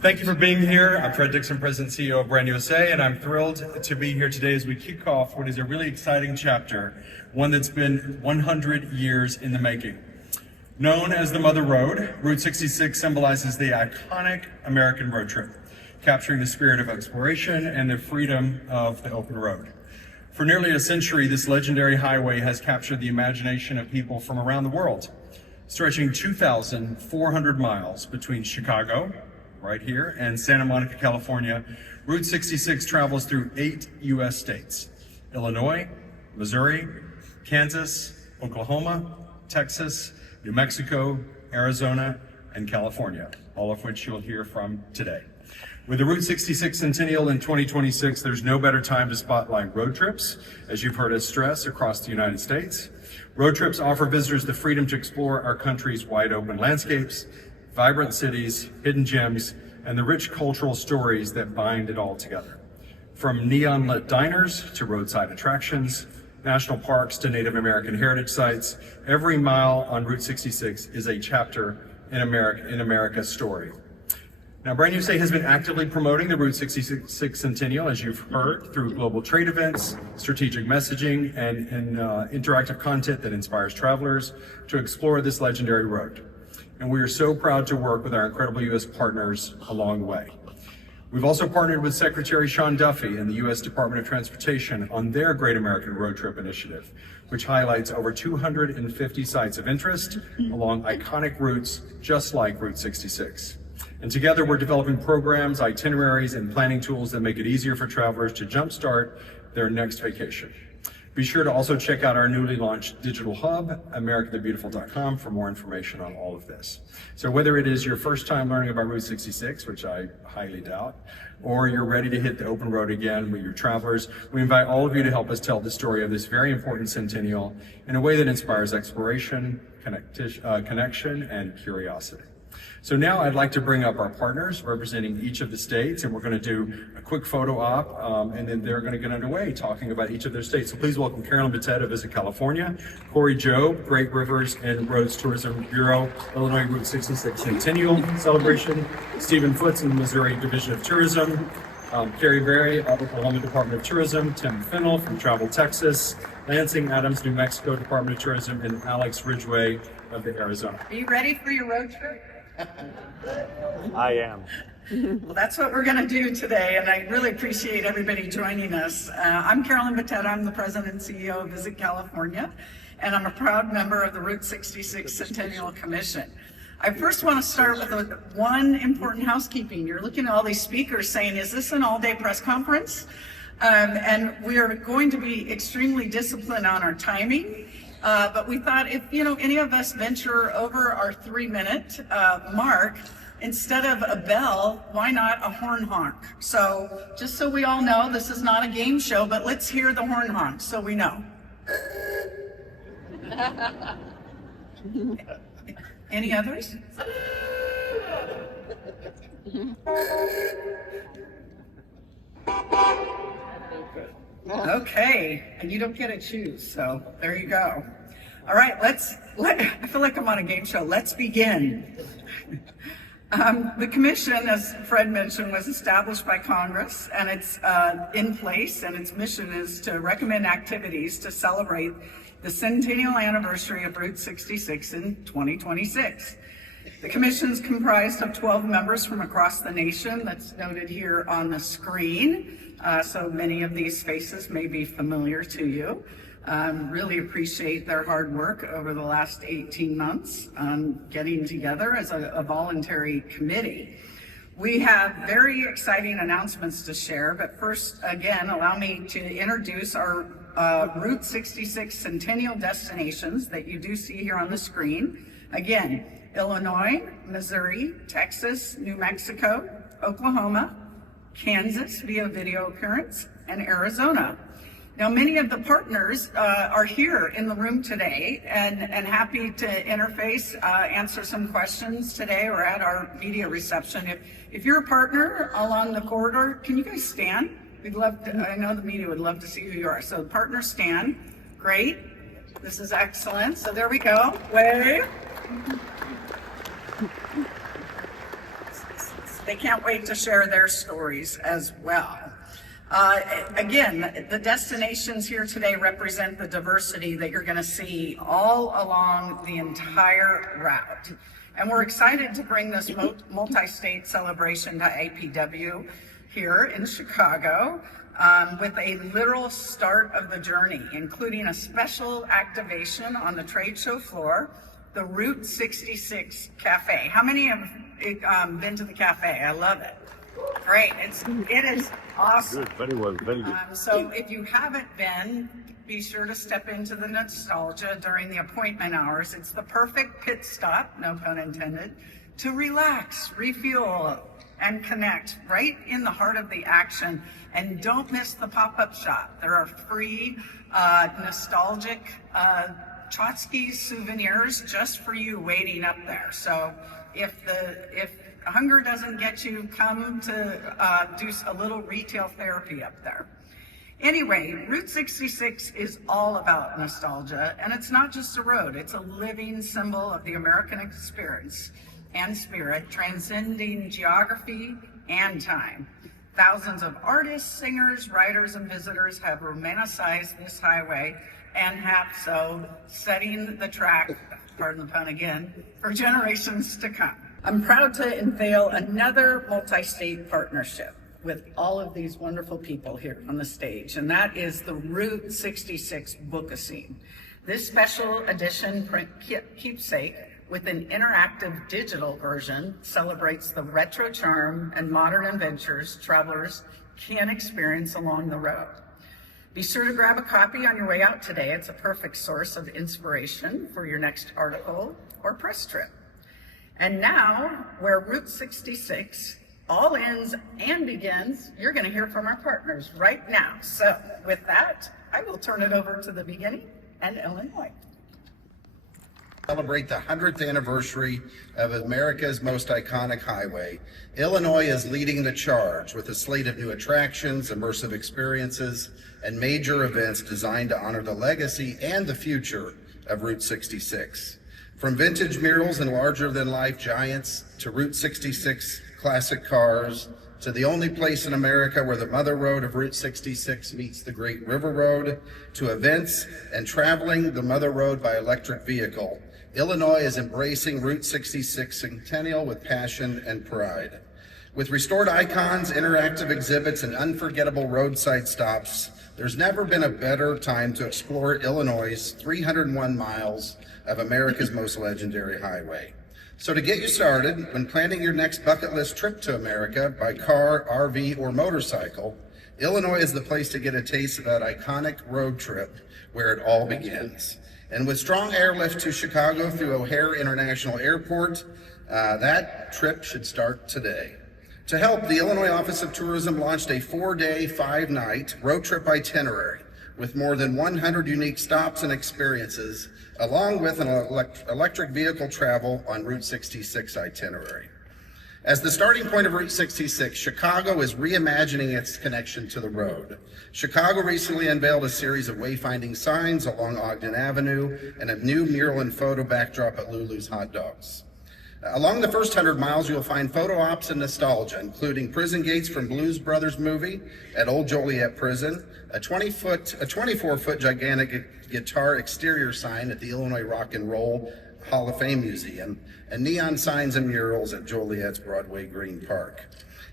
Thank you for being here. I'm Fred Dixon, President and CEO of Brand USA, and I'm thrilled to be here today as we kick off what is a really exciting chapter, one that's been 100 years in the making. Known as the Mother Road, Route 66 symbolizes the iconic American road trip, capturing the spirit of exploration and the freedom of the open road. For nearly a century, this legendary highway has captured the imagination of people from around the world, stretching 2,400 miles between Chicago, right here, and Santa Monica, California. Route 66 travels through 8 U.S. states: Illinois, Missouri, Kansas, Oklahoma, Texas, New Mexico, Arizona, and California, all of which you'll hear from today. With the Route 66 Centennial in 2026, there's no better time to spotlight road trips, as you've heard us stress, across the United States. Road trips offer visitors the freedom to explore our country's wide open landscapes, vibrant cities, hidden gems, and the rich cultural stories that bind it all together. From neon-lit diners to roadside attractions, national parks to Native American heritage sites, every mile on Route 66 is a chapter in America's story. Now, Brand USA has been actively promoting the Route 66 Centennial, as you've heard, through global trade events, strategic messaging, and interactive content that inspires travelers to explore this legendary road. And we are so proud to work with our incredible U.S. partners along the way. We've also partnered with Secretary Sean Duffy and the U.S. Department of Transportation on their Great American Road Trip initiative, which highlights over 250 sites of interest along iconic routes just like Route 66. And together we're developing programs, itineraries, and planning tools that make it easier for travelers to jumpstart their next vacation. Be sure to also check out our newly launched digital hub, americathebeautiful.com, for more information on all of this. So whether it is your first time learning about Route 66, which I highly doubt, or you're ready to hit the open road again with your travelers, we invite all of you to help us tell the story of this very important centennial in a way that inspires exploration, connection, and curiosity. So now I'd like to bring up our partners representing each of the states, and we're going to do a quick photo op, and then they're going to get underway talking about each of their states. So please welcome Carolyn Bittet of Visit California, Corry Jobe, Great Rivers and Roads Tourism Bureau, Illinois Route 66 Centennial Celebration, Stephen Foots in the Missouri Division of Tourism, Carrie Berry of Oklahoma Department of Tourism, Tim Fennell from Travel Texas, Lansing Adams, New Mexico Department of Tourism, and Alex Ridgway of the Arizona. Are you ready for your road trip? I am. Well, that's what we're going to do today, and I really appreciate everybody joining us. I'm Carolyn Bittet. I'm the President and CEO of Visit California, and I'm a proud member of the Route 66 Centennial Commission. I first want to start with one important housekeeping. You're looking at all these speakers saying, is this an all-day press conference? And we are going to be extremely disciplined on our timing. But we thought if any of us venture over our 3-minute mark, instead of a bell, why not a horn honk? So just so we all know, this is not a game show, but let's hear the horn honk so we know. Any others? Okay, and you don't get to choose, so there you go. All right, I feel like I'm on a game show. Let's begin. The commission, as Fred mentioned, was established by Congress, and it's in place, and its mission is to recommend activities to celebrate the centennial anniversary of Route 66 in 2026. The commission is comprised of 12 members from across the nation. That's noted here on the screen. So many of these faces may be familiar to you. Really appreciate their hard work over the last 18 months on getting together as a voluntary committee. We have very exciting announcements to share, but first, again, allow me to introduce our Route 66 Centennial destinations that you do see here on the screen. Again, Illinois, Missouri, Texas, New Mexico, Oklahoma, Kansas via video appearance, and Arizona. Now, many of the partners are here in the room today and happy to interface, answer some questions today or at our media reception. If you're a partner along the corridor, can you guys stand? We'd love to, I know the media would love to see who you are. So partners stand. Great. This is excellent. So there we go. Wave. they can't wait to share their stories as well. Again, the destinations here today represent the diversity that you're going to see all along the entire route. And we're excited to bring this multi-state celebration to IPW here in Chicago with a literal start of the journey, including a special activation on the trade show floor, the Route 66 Cafe. How many have been to the cafe? I love it. Great, it is awesome. Good, very well, very good. So if you haven't been, be sure to step into the nostalgia during the appointment hours. It's the perfect pit stop, no pun intended, to relax, refuel, and connect right in the heart of the action. And don't miss the pop-up shop. There are free, nostalgic Trotsky souvenirs just for you waiting up there. So if hunger doesn't get you, come to do a little retail therapy up there. Anyway, Route 66 is all about nostalgia, and it's not just a road, it's a living symbol of the American experience and spirit, transcending geography and time. Thousands of artists, singers, writers, and visitors have romanticized this highway and have so, setting the track, pardon the pun again, for generations to come. I'm proud to unveil another multi-state partnership with all of these wonderful people here on the stage, and that is the Route 66 Book-a-Scene. This special edition print keepsake with an interactive digital version celebrates the retro charm and modern adventures travelers can experience along the road. Be sure to grab a copy on your way out today. It's a perfect source of inspiration for your next article or press trip. And now, where Route 66 all ends and begins, you're going to hear from our partners right now. So with that, I will turn it over to the beginning and Illinois. Celebrate the 100th anniversary of America's most iconic highway. Illinois is leading the charge with a slate of new attractions, immersive experiences, and major events designed to honor the legacy and the future of Route 66. From vintage murals and larger-than-life giants to Route 66 classic cars, to the only place in America where the mother road of Route 66 meets the Great River Road, to events and traveling the mother road by electric vehicle, Illinois is embracing Route 66 Centennial with passion and pride. With restored icons, interactive exhibits, and unforgettable roadside stops, there's never been a better time to explore Illinois' 301 miles of America's most legendary highway. So to get you started, when planning your next bucket list trip to America by car, RV, or motorcycle, Illinois is the place to get a taste of that iconic road trip where it all begins. And with strong airlift to Chicago through O'Hare International Airport, that trip should start today. To help, the Illinois Office of Tourism launched a 4-day, 5-night road trip itinerary with more than 100 unique stops and experiences, along with an electric vehicle travel on Route 66 itinerary. As the starting point of Route 66, Chicago is reimagining its connection to the road. Chicago recently unveiled a series of wayfinding signs along Ogden Avenue and a new mural and photo backdrop at Lulu's Hot Dogs. Along the first 100 miles, you'll find photo ops and nostalgia, including prison gates from Blues Brothers movie at Old Joliet Prison, a 24-foot gigantic guitar exterior sign at the Illinois Rock and Roll Hall of Fame Museum, and neon signs and murals at Joliet's Broadway Green Park.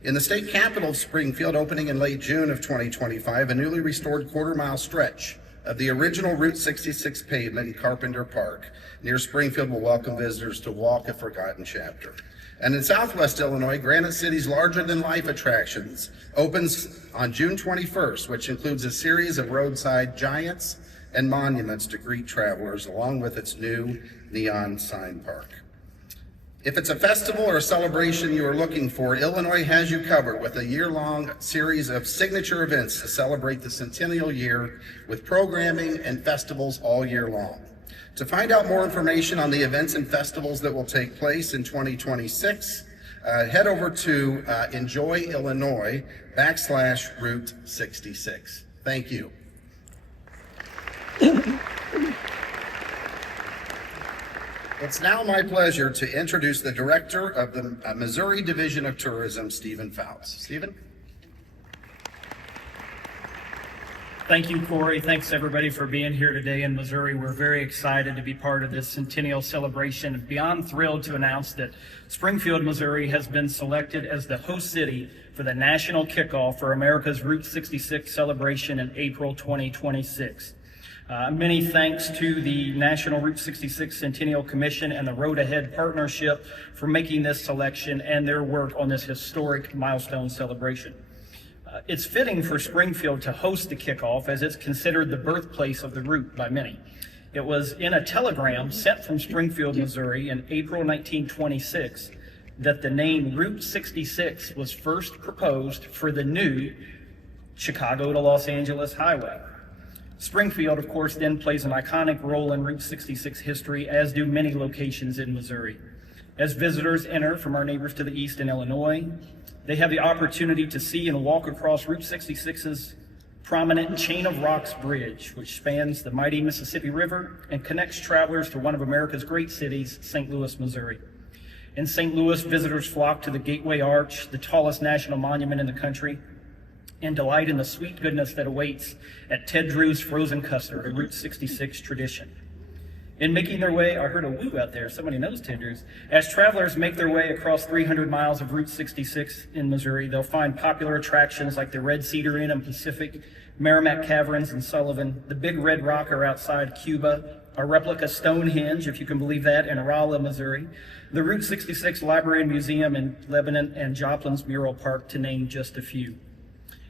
In the state capital of Springfield, opening in late June of 2025, a newly restored quarter-mile stretch of the original Route 66 pavement in Carpenter Park near Springfield will welcome visitors to walk a forgotten chapter. And in Southwest Illinois, Granite City's larger-than-life attractions opens on June 21st, which includes a series of roadside giants and monuments to greet travelers, along with its new neon sign park. If it's a festival or a celebration you are looking for, Illinois has you covered with a year-long series of signature events to celebrate the centennial year with programming and festivals all year long. To find out more information on the events and festivals that will take place in 2026, head over to enjoyillinois.com/Route 66. Thank you. It's now my pleasure to introduce the Director of the Missouri Division of Tourism, Stephen Fouts. Stephen? Thank you, Corey. Thanks, everybody, for being here today in Missouri. We're very excited to be part of this centennial celebration and beyond thrilled to announce that Springfield, Missouri has been selected as the host city for the national kickoff for America's Route 66 celebration in April 2026. Many thanks to the National Route 66 Centennial Commission and the Road Ahead Partnership for making this selection and their work on this historic milestone celebration. It's fitting for Springfield to host the kickoff as it's considered the birthplace of the route by many. It was in a telegram sent from Springfield, Missouri in April 1926 that the name Route 66 was first proposed for the new Chicago to Los Angeles highway. Springfield, of course, then plays an iconic role in Route 66 history, as do many locations in Missouri. As visitors enter from our neighbors to the east in Illinois, they have the opportunity to see and walk across Route 66's prominent Chain of Rocks Bridge, which spans the mighty Mississippi River and connects travelers to one of America's great cities, St. Louis, Missouri. In St. Louis, visitors flock to the Gateway Arch, the tallest national monument in the country, and delight in the sweet goodness that awaits at Ted Drew's Frozen Custard, a Route 66 tradition. In making their way, I heard a woo out there, somebody knows Ted Drew's. As travelers make their way across 300 miles of Route 66 in Missouri, they'll find popular attractions like the Red Cedar Inn and Pacific, Merrimack Caverns and Sullivan, the Big Red Rocker outside Cuba, a replica Stonehenge, if you can believe that, in Rolla, Missouri, the Route 66 Library and Museum in Lebanon, and Joplin's Mural Park, to name just a few.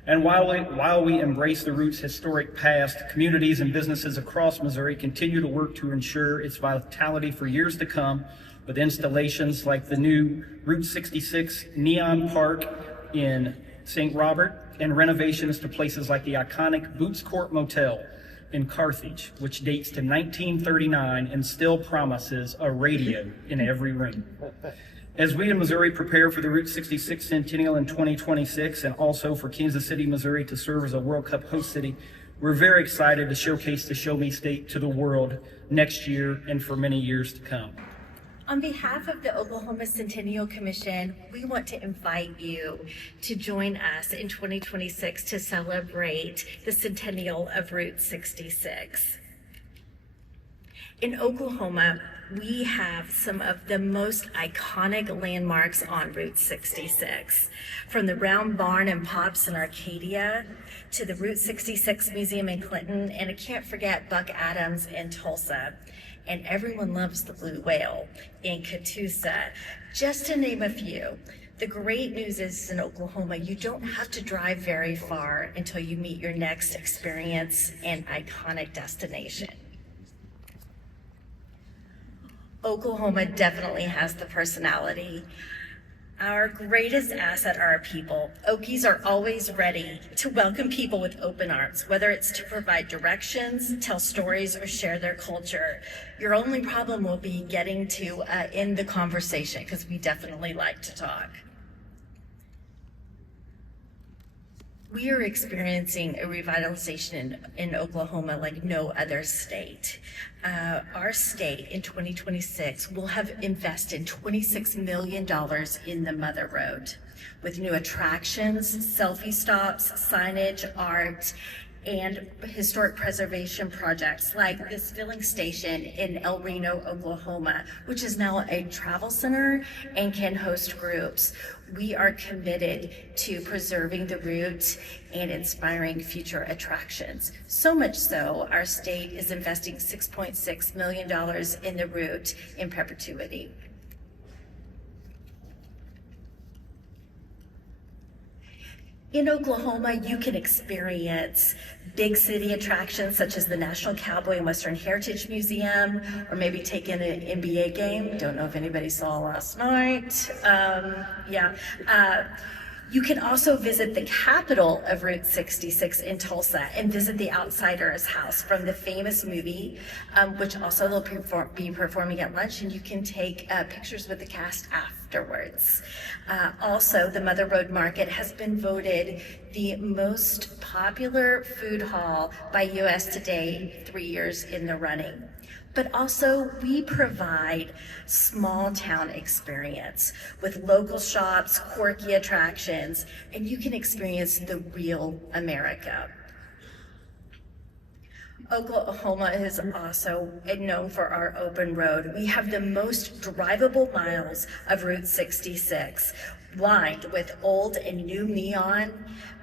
And while we embrace the route's historic past, communities and businesses across Missouri continue to work to ensure its vitality for years to come with installations like the new Route 66 Neon Park in St. Robert and renovations to places like the iconic Boots Court Motel in Carthage, which dates to 1939 and still promises a radio in every room. As we in Missouri prepare for the Route 66 Centennial in 2026 and also for Kansas City, Missouri to serve as a World Cup host city, we're very excited to showcase the Show Me State to the world next year and for many years to come. On behalf of the Oklahoma Centennial Commission, we want to invite you to join us in 2026 to celebrate the centennial of Route 66. In Oklahoma, we have some of the most iconic landmarks on Route 66, from the Round Barn and Pops in Arcadia to the Route 66 Museum in Clinton, and I can't forget Buck Adams in Tulsa. And everyone loves the blue whale in Catoosa, just to name a few. The great news is in Oklahoma, you don't have to drive very far until you meet your next experience and iconic destination. Oklahoma definitely has the personality. Our greatest asset are our people. Okies are always ready to welcome people with open arms, whether it's to provide directions, tell stories, or share their culture. Your only problem will be getting to end the conversation, because we definitely like to talk. We are experiencing a revitalization in Oklahoma like no other state. Our state in 2026 will have invested $26 million in the Mother Road with new attractions, selfie stops, signage, art, and historic preservation projects like this filling station in El Reno, Oklahoma, which is now a travel center and can host groups. We are committed to preserving the route and inspiring future attractions. So much so, our state is investing $6.6 million in the route in perpetuity. In Oklahoma, you can experience big city attractions such as the National Cowboy and Western Heritage Museum, or maybe take in an NBA game. Don't know if anybody saw last night. You can also visit the capital of Route 66 in Tulsa and visit the Outsider's house from the famous movie, which also they'll be performing at lunch, and you can take pictures with the cast afterwards. Also, the Mother Road Market has been voted the most popular food hall by US Today 3 years in the running. but also we provide small town experience with local shops, quirky attractions, and you can experience the real America. Oklahoma is also known for our open road. We have the most drivable miles of Route 66, lined with old and new neon,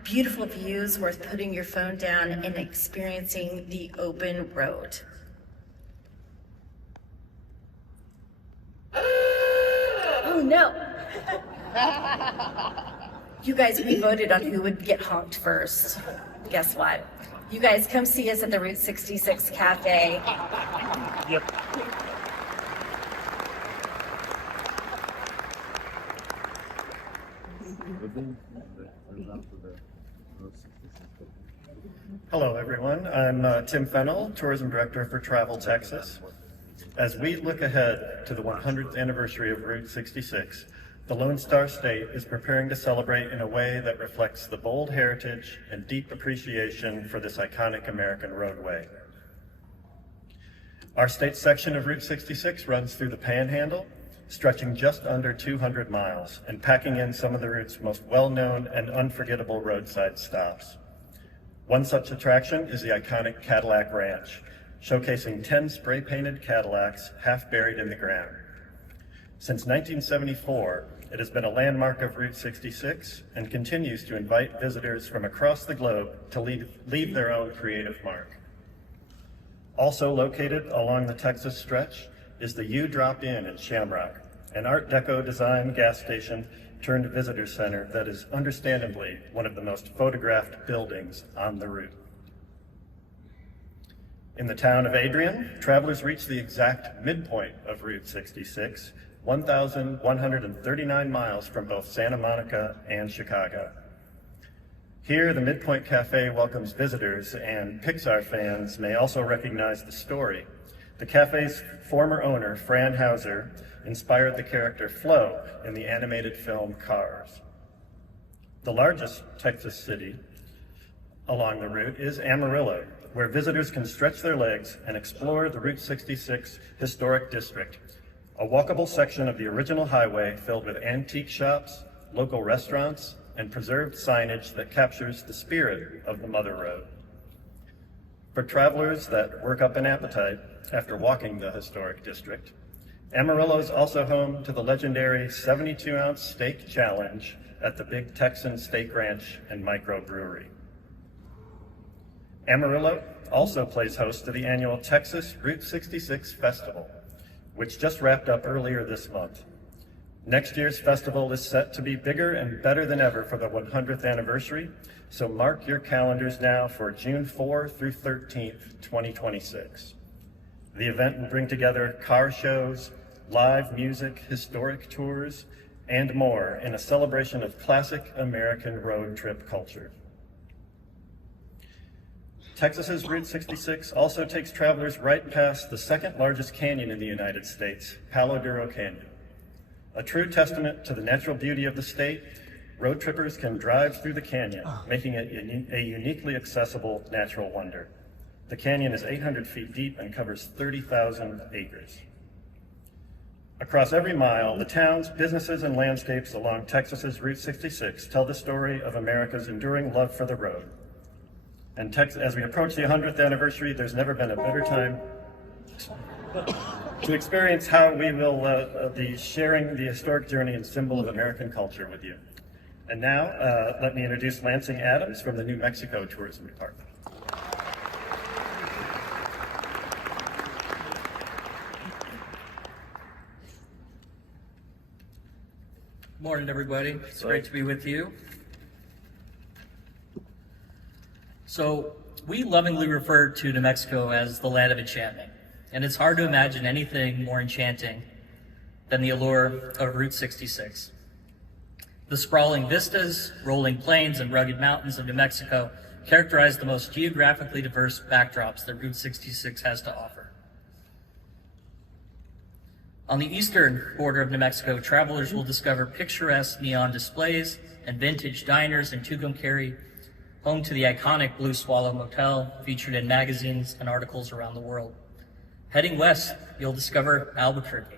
beautiful views worth putting your phone down and experiencing the open road. Oh no. You guys, we voted on who would get honked first. Guess what? You guys come see us at the Route 66 Cafe. Yep. Hello, everyone. I'm Tim Fennell, Tourism Director for Travel Texas. As we look ahead to the 100th anniversary of Route 66, the Lone Star State is preparing to celebrate in a way that reflects the bold heritage and deep appreciation for this iconic American roadway. Our state section of Route 66 runs through the Panhandle, stretching just under 200 miles and packing in some of the route's most well-known and unforgettable roadside stops. One such attraction is the iconic Cadillac Ranch, showcasing 10 spray-painted Cadillacs half buried in the ground. Since 1974, it has been a landmark of Route 66 and continues to invite visitors from across the globe to leave their own creative mark. Also located along the Texas stretch is the U Drop Inn in Shamrock, an Art Deco design gas station turned visitor center that is understandably one of the most photographed buildings on the route. In the town of Adrian, travelers reach the exact midpoint of Route 66, 1,139 miles from both Santa Monica and Chicago. Here, the Midpoint Cafe welcomes visitors, and Pixar fans may also recognize the story. The cafe's former owner, Fran Hauser, inspired the character Flo in the animated film Cars. The largest Texas city along the route is Amarillo, where visitors can stretch their legs and explore the Route 66 Historic District, a walkable section of the original highway filled with antique shops, local restaurants, and preserved signage that captures the spirit of the Mother Road. For travelers that work up an appetite after walking the historic district, Amarillo is also home to the legendary 72-ounce steak challenge at the Big Texan Steak Ranch and Microbrewery. Amarillo also plays host to the annual Texas Route 66 Festival, which just wrapped up earlier this month. Next year's festival is set to be bigger and better than ever for the 100th anniversary, so mark your calendars now for June 4 through 13th, 2026. The event will bring together car shows, live music, historic tours, and more in a celebration of classic American road trip culture. Texas's Route 66 also takes travelers right past the second largest canyon in the United States, Palo Duro Canyon. A true testament to the natural beauty of the state, road trippers can drive through the canyon, making it a uniquely accessible natural wonder. The canyon is 800 feet deep and covers 30,000 acres. Across every mile, the towns, businesses, and landscapes along Texas's Route 66 tell the story of America's enduring love for the road. And as we approach the 100th anniversary, there's never been a better time to experience how we will be sharing the historic journey and symbol of American culture with you. And now, let me introduce Lansing Adams from the New Mexico Tourism Department. Morning, everybody. It's great to be with you. So, we lovingly refer to New Mexico as the land of enchantment, and it's hard to imagine anything more enchanting than the allure of Route 66. The sprawling vistas, rolling plains, and rugged mountains of New Mexico characterize the most geographically diverse backdrops that Route 66 has to offer. On the eastern border of New Mexico, travelers will discover picturesque neon displays and vintage diners in Tucumcari, home to the iconic Blue Swallow Motel, featured in magazines and articles around the world. Heading west, you'll discover Albuquerque,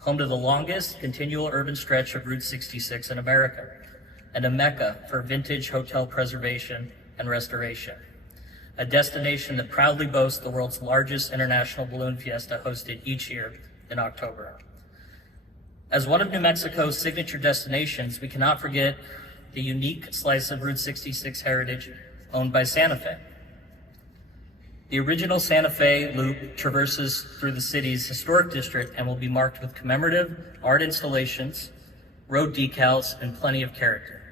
home to the longest continual urban stretch of Route 66 in America, and a mecca for vintage hotel preservation and restoration. A destination that proudly boasts the world's largest international balloon fiesta hosted each year in October. As one of New Mexico's signature destinations, we cannot forget the unique slice of Route 66 heritage owned by Santa Fe. The original Santa Fe loop traverses through the city's historic district and will be marked with commemorative art installations, road decals, and plenty of character.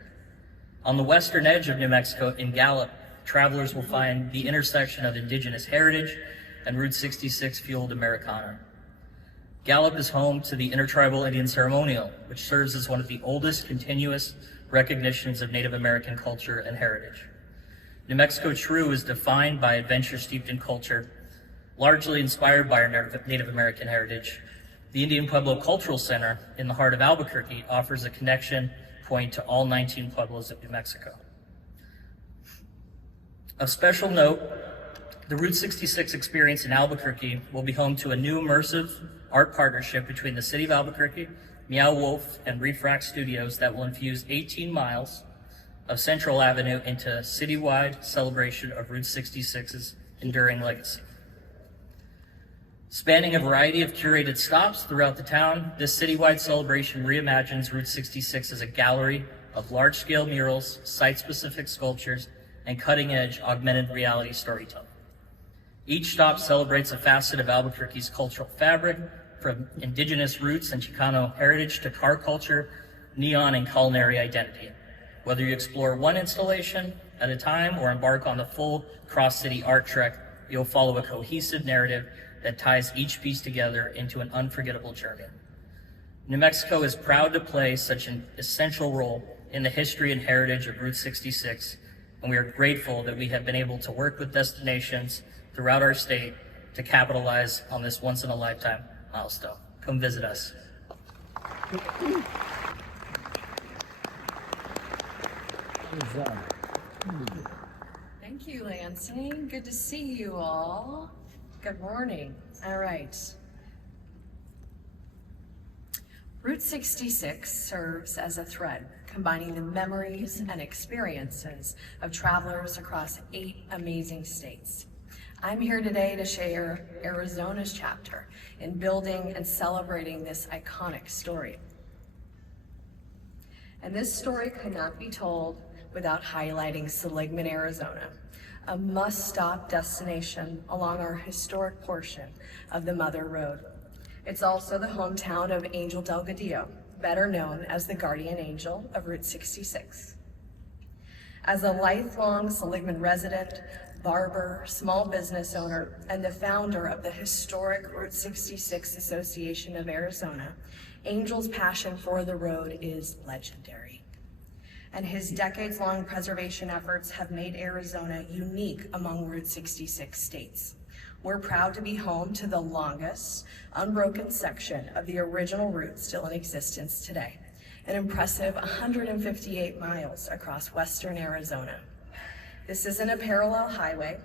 On the western edge of New Mexico in Gallup, travelers will find the intersection of indigenous heritage and Route 66 fueled Americana. Gallup is home to the Intertribal Indian Ceremonial, which serves as one of the oldest continuous recognitions of Native American culture and heritage. New Mexico True is defined by adventure steeped in culture, largely inspired by our Native American heritage. The Indian Pueblo Cultural Center in the heart of Albuquerque offers a connection point to all 19 pueblos of New Mexico. Of special note, the Route 66 experience in Albuquerque will be home to a new immersive art partnership between the City of Albuquerque, Meow Wolf, and Refract Studios that will infuse 18 miles of Central Avenue into a citywide celebration of Route 66's enduring legacy. Spanning a variety of curated stops throughout the town, this citywide celebration reimagines Route 66 as a gallery of large-scale murals, site-specific sculptures, and cutting-edge augmented reality storytelling. Each stop celebrates a facet of Albuquerque's cultural fabric, from indigenous roots and Chicano heritage to car culture, neon, and culinary identity. Whether you explore one installation at a time or embark on the full cross-city art trek, you'll follow a cohesive narrative that ties each piece together into an unforgettable journey. New Mexico is proud to play such an essential role in the history and heritage of Route 66, and we are grateful that we have been able to work with destinations throughout our state to capitalize on this once-in-a-lifetime milestone. Come visit us. Thank you, Lansing. Good to see you all. Good morning. All right. Route 66 serves as a thread combining the memories and experiences of travelers across 8 amazing states. I'm here today to share Arizona's chapter in building and celebrating this iconic story. And this story could not be told without highlighting Seligman, Arizona, a must-stop destination along our historic portion of the Mother Road. It's also the hometown of Angel Delgadillo, better known as the guardian angel of Route 66. As a lifelong Seligman resident, barber, small business owner, and the founder of the historic Route 66 Association of Arizona, Angel's passion for the road is legendary. And his decades-long preservation efforts have made Arizona unique among Route 66 states. We're proud to be home to the longest, unbroken section of the original route still in existence today, an impressive 158 miles across western Arizona. This isn't a parallel highway.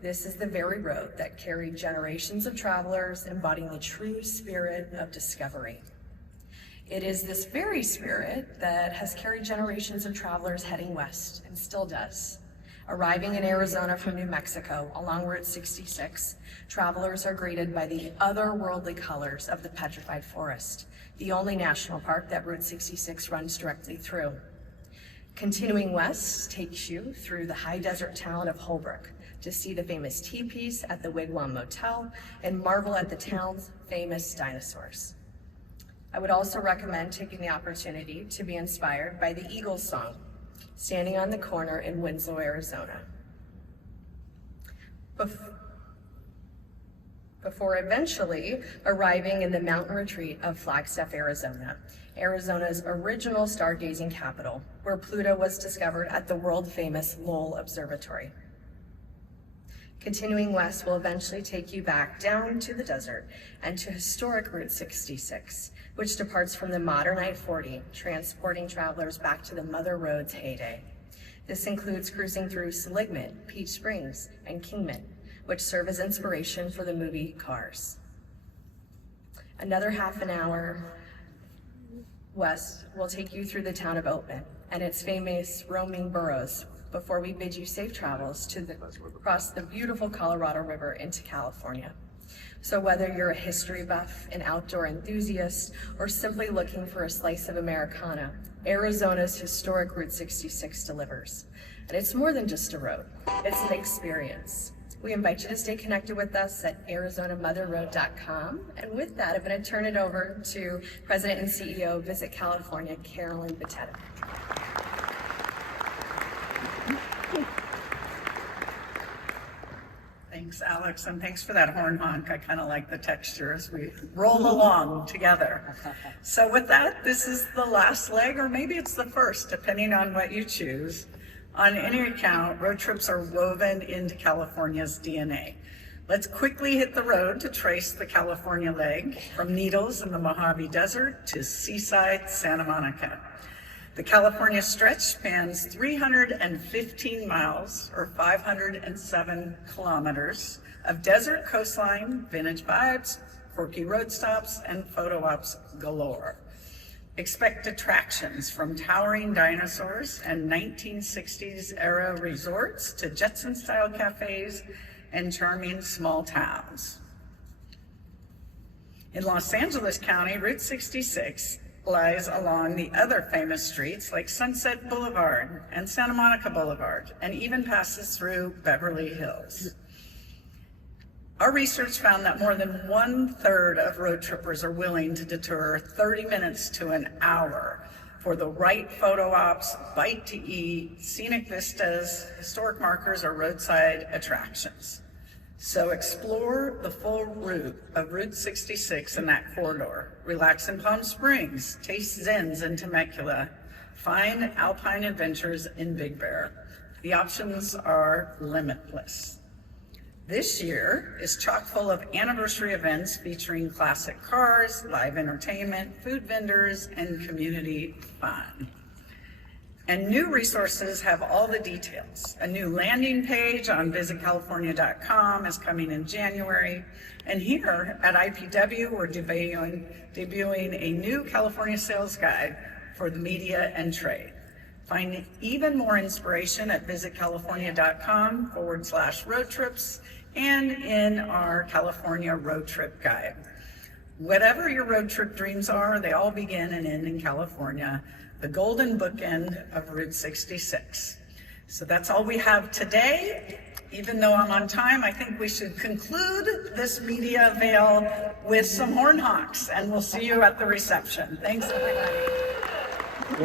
This is the very road that carried generations of travelers embodying the true spirit of discovery. It is this very spirit that has carried generations of travelers heading west and still does. Arriving in Arizona from New Mexico along Route 66, travelers are greeted by the otherworldly colors of the Petrified Forest, the only national park that Route 66 runs directly through. Continuing west takes you through the high desert town of Holbrook to see the famous teepees at the Wigwam Motel and marvel at the town's famous dinosaurs. I would also recommend taking the opportunity to be inspired by the Eagles song, standing on the corner in Winslow, Arizona. Before eventually arriving in the mountain retreat of Flagstaff, Arizona, Arizona's original stargazing capital, where Pluto was discovered at the world-famous Lowell Observatory. Continuing west will eventually take you back down to the desert and to historic Route 66, which departs from the modern I-40, transporting travelers back to the Mother Road's heyday. This includes cruising through Seligman, Peach Springs, and Kingman, which serve as inspiration for the movie Cars. Another half an hour west will take you through the town of Oatman and its famous roaming burros before we bid you safe travels across the beautiful Colorado River into California. So whether you're a history buff, an outdoor enthusiast, or simply looking for a slice of Americana, Arizona's historic Route 66 delivers. And it's more than just a road, it's an experience. We invite you to stay connected with us at ArizonaMotherRoad.com. And with that, I'm going to turn it over to President and CEO of Visit California, Carolyn Bettetta. Thanks, Alex, and thanks for that horn honk. I kind of like the texture as we roll along together. So with that, this is the last leg, or maybe it's the first, depending on what you choose. On any account, road trips are woven into California's DNA. Let's quickly hit the road to trace the California leg from Needles in the Mojave Desert to seaside Santa Monica. The California stretch spans 315 miles, or 507 kilometers, of desert coastline, vintage vibes, quirky road stops, and photo ops galore. Expect attractions from towering dinosaurs and 1960s era resorts to Jetson-style cafes and charming small towns. In Los Angeles County, Route 66 lies along the other famous streets like Sunset Boulevard and Santa Monica Boulevard, and even passes through Beverly Hills. Our research found that more than 1/3 of road trippers are willing to detour 30 minutes to an hour for the right photo ops, bite to eat, scenic vistas, historic markers, or roadside attractions. So explore the full route of Route 66 in that corridor. Relax in Palm Springs, taste Zens in Temecula, find alpine adventures in Big Bear. The options are limitless. This year is chock full of anniversary events featuring classic cars, live entertainment, food vendors, and community fun. And new resources have all the details. A new landing page on visitcalifornia.com is coming in January. And here at IPW, we're debuting a new California sales guide for the media and trade. Find even more inspiration at visitcalifornia.com/road trips and in our California road trip guide. Whatever your road trip dreams are, they all begin and end in California, the golden bookend of Route 66. So that's all we have today. Even though I'm on time, I think we should conclude this media veil with some horn honks, and we'll see you at the reception. Thanks, everybody.